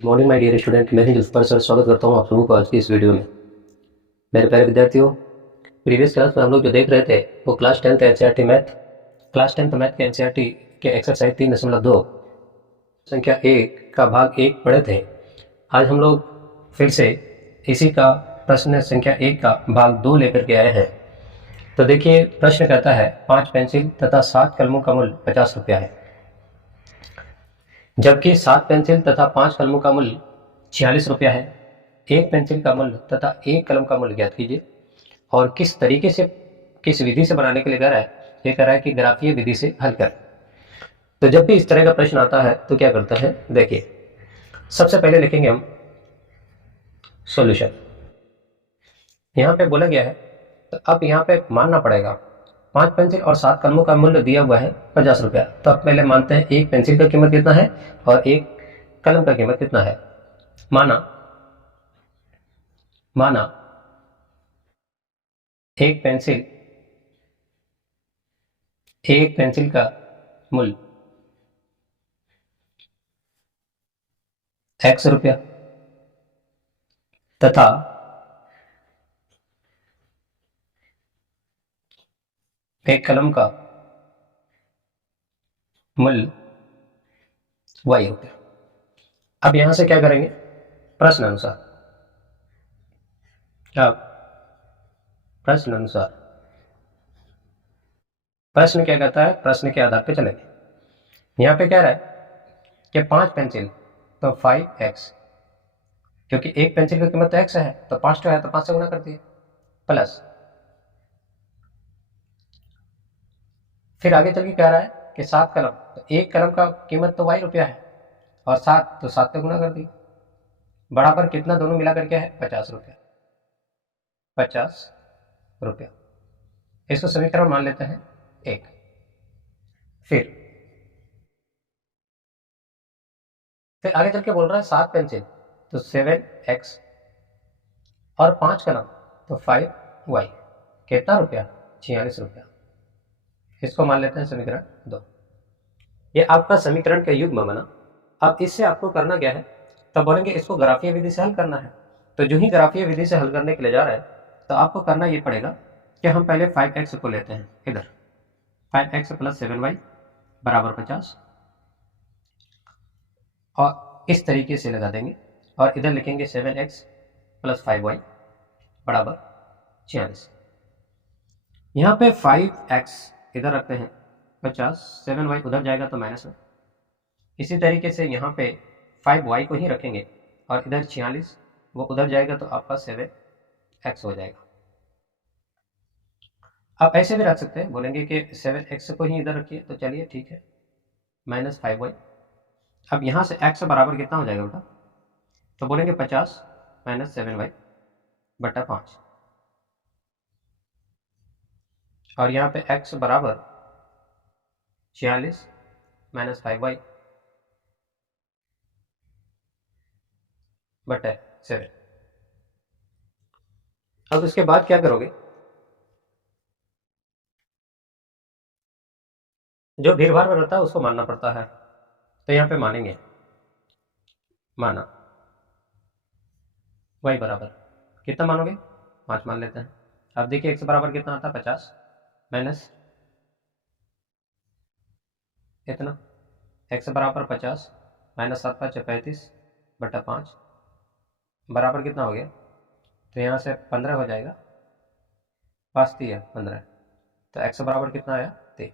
Morning my dear student, मैं ही जुल्फर sir स्वागत करता हूँ आप सबों को आज की इस वीडियो में। मेरे प्यारे विद्यार्थियों, प्रीवियस क्लास में हम लोग जो देख रहे थे वो क्लास 10th एनसीईआरटी मैथ के एनसीईआरटी के एक्सरसाइज 3.2 संख्या 1 का भाग 1 पढ़े थे। आज हम लोग फिर से इसी का प्रश्न संख्या 1 का भाग 2 लेकर के आए हैं। तो देखिए, प्रश्न कहता है 5 पेंसिल तथा 7 कलमों का मूल्य 50 रुपया है, जबकि 7 पेंसिल तथा 5 कलमों का मूल्य 46 रुपया है। एक पेंसिल का मूल्य तथा एक कलम का मूल्य ज्ञात कीजिए। और किस तरीके से, किस विधि से बनाने के लिए कह रहा है, ये कह रहा है कि ग्राफीय विधि से हल कर। तो जब भी इस तरह का प्रश्न आता है तो क्या करता है, देखिए सबसे पहले लिखेंगे हम सॉल्यूशन। यहाँ पे बोला गया है तो अब यहाँ पे मानना पड़ेगा 5 पेंसिल और 7 कलमों का मूल्य दिया हुआ है 50 रुपया। तो अब पहले मानते हैं एक पेंसिल का कीमत कितना है और एक कलम का कीमत कितना है। माना माना एक पेंसिल का मूल्य x रुपया तथा एक कलम का मूल्य y रुपया। अब यहां से क्या करेंगे, प्रश्न अनुसार। अब प्रश्न अनुसार, प्रश्न क्या कहता है, प्रश्न के आधार पे चलेंगे। यहां पे कह रहा है कि 5 पेंसिल तो 5x, क्योंकि एक पेंसिल की कीमत तो x है तो 5 तो है तो 5 से गुना कर दिए, प्लस फिर आगे चल के कह रहा है कि 7 कलम, तो एक कलम का कीमत तो y रुपया है और 7 तो 7 से गुना कर दी, बराबर कितना दोनों मिला करके है 50 रुपया। 50 रुपया, इसको समीकरण मान लेते हैं एक। फिर आगे चल के बोल रहा है 7 पेंसिल तो 7x और 5 कलम तो 5y, कितना रुपया 46 रुपया। इसको मान लेते हैं समीकरण 2। ये आपका समीकरण का युग्म बना। अब इससे आपको करना क्या है, तब बोलेंगे इसको ग्राफीय विधि से हल करना है। तो जो ही ग्राफीय विधि से हल करने के लिए जा रहा है तो आपको करना ये पड़ेगा कि हम पहले 5x को लेते हैं इधर, 5x प्लस 7y बराबर 50, और इस तरीके से लगा देंगे और इधर लिखेंगे 7x प्लस 5y बराबर 46। यहाँ पे 5x इधर रखते हैं 50, 7y उधर जाएगा तो माइनस में। इसी तरीके से यहाँ पे 5y को ही रखेंगे और इधर 46 वो उधर जाएगा तो आपका 7x हो जाएगा। आप ऐसे भी रख सकते हैं, बोलेंगे कि 7x को ही इधर रखिए, तो चलिए ठीक है, माइनस 5y। अब यहाँ से x बराबर कितना हो जाएगा बेटा, तो बोलेंगे 50 माइनस 7y बटा 5, और यहाँ पे x बराबर 46 माइनस 5y बटा 7। अब इसके बाद क्या करोगे, जो भीड़ भाड़ में रहता है उसको मानना पड़ता है। तो यहाँ पे मानेंगे, माना y बराबर कितना मानोगे, 5 मान लेते हैं। अब देखिए x बराबर कितना आता है 50 माइनस इतना, x बराबर 50 माइनस 7 5 35 बटा 5 बराबर कितना हो गया, तो यहाँ से 15 हो जाएगा, 5 दिया 15, तो x बराबर कितना आया 3।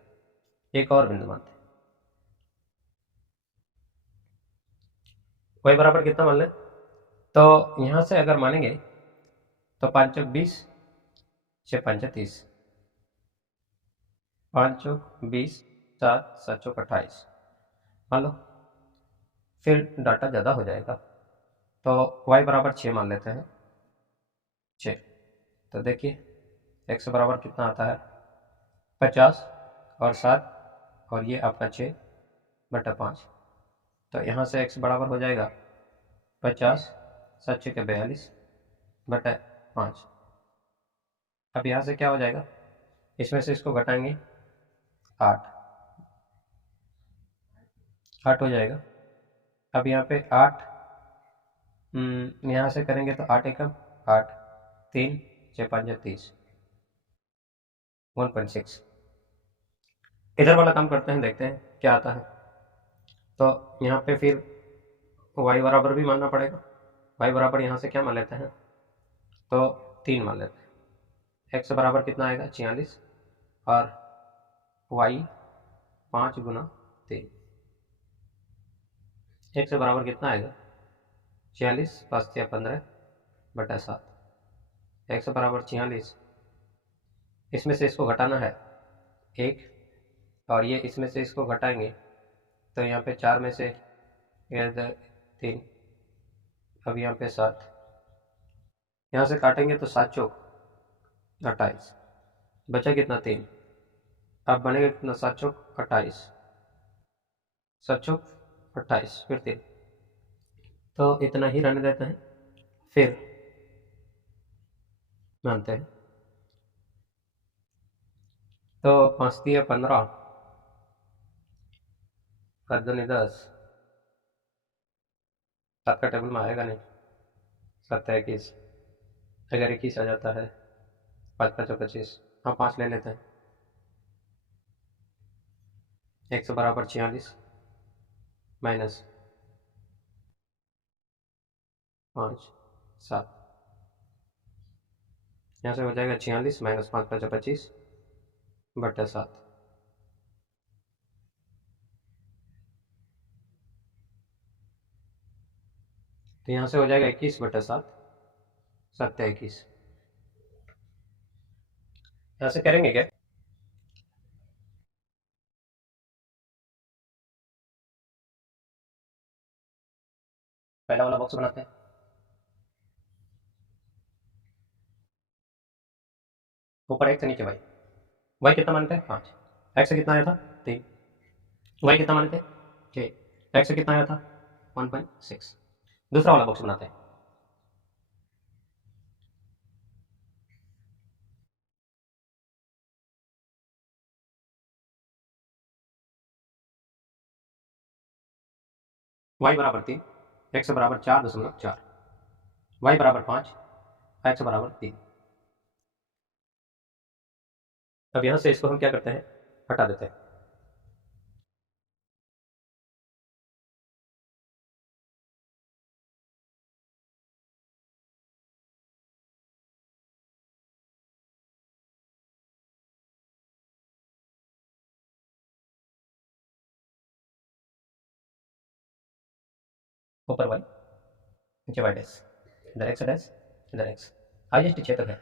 एक और बिंदु मानते हैं, y बराबर कितना मान लें, तो यहाँ से अगर मानेंगे तो 5 चौक 20 6 5 30, 5 चौक 20 7 7 चौक 28 मान लो। फिर डाटा ज़्यादा हो जाएगा तो y बराबर 6 मान लेते हैं, 6। तो देखिए x बराबर कितना आता है 50 और 7 और ये आपका 6 बटा 5, तो यहाँ से x बराबर हो जाएगा 50 7 6 42 बटा 5। अब यहाँ से क्या हो जाएगा, इसमें से इसको घटाएंगे 8 8 हो जाएगा। अब यहाँ पे 8 यहाँ से करेंगे तो 8 एकम 8, 3 6 5 30, 1.6। इधर वाला काम करते हैं, देखते हैं क्या आता है। तो यहाँ पे फिर y बराबर भी मानना पड़ेगा। y बराबर यहाँ से क्या मान लेते हैं, तो 3 मान लेते हैं। x बराबर कितना आएगा 46, और y 5 गुना 3। x बराबर कितना आएगा 46, 5 या 15 बटा 7। x बराबर 46, इसमें से इसको घटाना है 1, और ये इसमें से इसको घटाएंगे तो यहाँ पे 4 में से 3, अब यहाँ पे 7, यहाँ से काटेंगे तो 7 चौक 28, बचा कितना 3। अब बनेगा कितना 7 चौक 28, 7 चौक 28 फिर 3। तो इतना ही रहने देते हैं, फिर मानते हैं। तो 5 दिया 15, 7 दूनी 10, 7 का टेबल में आएगा नहीं, 7 21, अगर 21 आ जाता है, 5 5 25, हाँ 5 ले लेते हैं। x बराबर 46 माइनस 5 7, यहाँ से हो जाएगा 46 माइनस 5 5 25 बटा 7। तो यहाँ से हो जाएगा 21 बटा 7, 7 21। यहाँ से करेंगे क्या, पहला वाला बॉक्स बनाते हैं। ऊपर x से नीचे y कितना मानते हैं 5, x से कितना आया था 3, y कितना मानते हैं 6, x से कितना आया था 1.6। दूसरा वाला बॉक्स बनाते हैं। y बराबर 3, x बराबर 4.4, y बराबर 5, x बराबर 3। अब यहाँ से इसको हम क्या करते हैं, हटा देते हैं। ऊपर y, नीचे y डैश, इधर x डैश, इधर x। हाईएस्ट 6 तक है,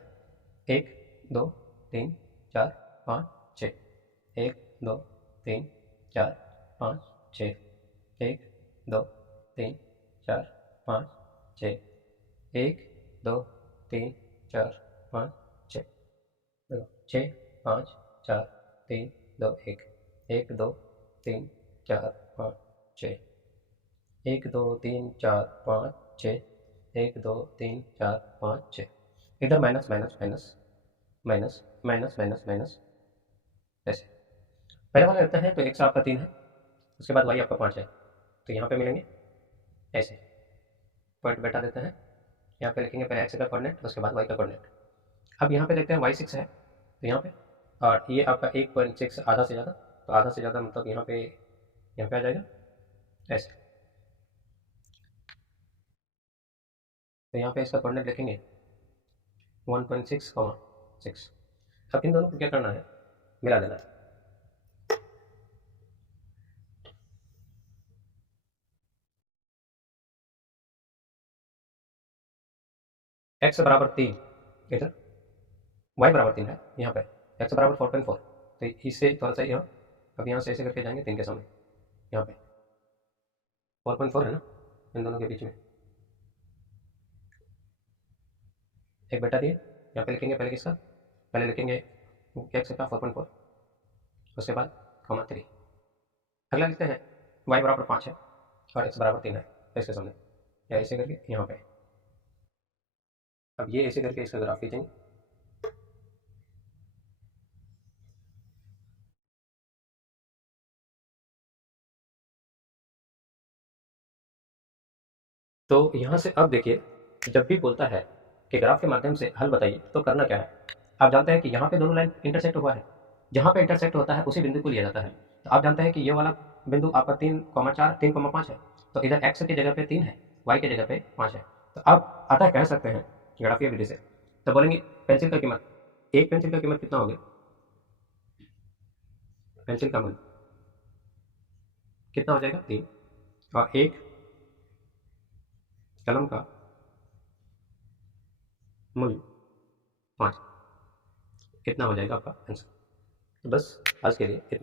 1 2 3 4 5 6, 1 2 3 4 5 6, 1 2 3 4 5 6, 1 2 3 4 5 6, 6 5 4 3 2 1, 1 2 3 4 5 6, 1 2 3 4 5 6, 1 2 3 4 5 6। इधर minus minus minus minus minus minus minus, ऐसे। पहले वाला रहता है तो x आपका 3 है, उसके बाद y आपका 5 है, तो यहाँ पे मिलेंगे ऐसे, पॉइंट बैठा देते हैं। यहाँ पे लिखेंगे पहले x का कोऑर्डिनेट, उसके बाद y का कोऑर्डिनेट। अब यहाँ पे देखते हैं y 6 है, तो यहाँ पे, और ये आपका 1.6 आधा से ज़्यादा, तो आधा से ज़्यादा मतलब यहाँ पे आ जाएगा ऐसे। तो यहाँ पे इसका कोऑर्डिनेट लिखेंगे 1.6, 6। अब इन दोनों को क्या करना है, मिला देना है। x बराबर 3 इधर, y बराबर 3 है यहाँ पे, x बराबर 4.4, तो इससे थोड़ा सा यहाँ, अब यहाँ से ऐसे करके जाएंगे 3 के सामने, यहाँ पे 4.4 है ना इन दोनों के बीच में, एक बेटा दिए। यहाँ पे लिखेंगे पहले किसका, पहले लिखेंगे x का 4.4, उसके बाद 3। अगला लिखते हैं y बराबर 5 है और x बराबर 3 है, इसके सामने, या ऐसे करके यहाँ पे। अब ये ऐसे करके इसका ग्राफ खींचेंगे, तो यहाँ से अब देखिए, जब भी बोलता है कि ग्राफ के माध्यम से हल बताइए, तो करना क्या है। आप जानते हैं कि यहाँ पे दोनों लाइन इंटरसेक्ट हुआ है, जहाँ पे इंटरसेक्ट होता है उसी बिंदु को लिया जाता है। तो आप जानते हैं कि ये वाला बिंदु आपका 3,4 3,5 है, तो इधर एक्स की जगह पे 3 है, वाई की जगह पे 5 है। तो आप अतः कह सकते हैं ग्राफीय विधि से, तो बोलेंगे पेंसिल का कीमत, एक पेंसिल का कीमत कितना होगी, पेंसिल का मूल्य कितना हो जाएगा 3, और एक कलम का मूल्य 5, कितना हो जाएगा आपका आंसर। तो बस आज के लिए इतना।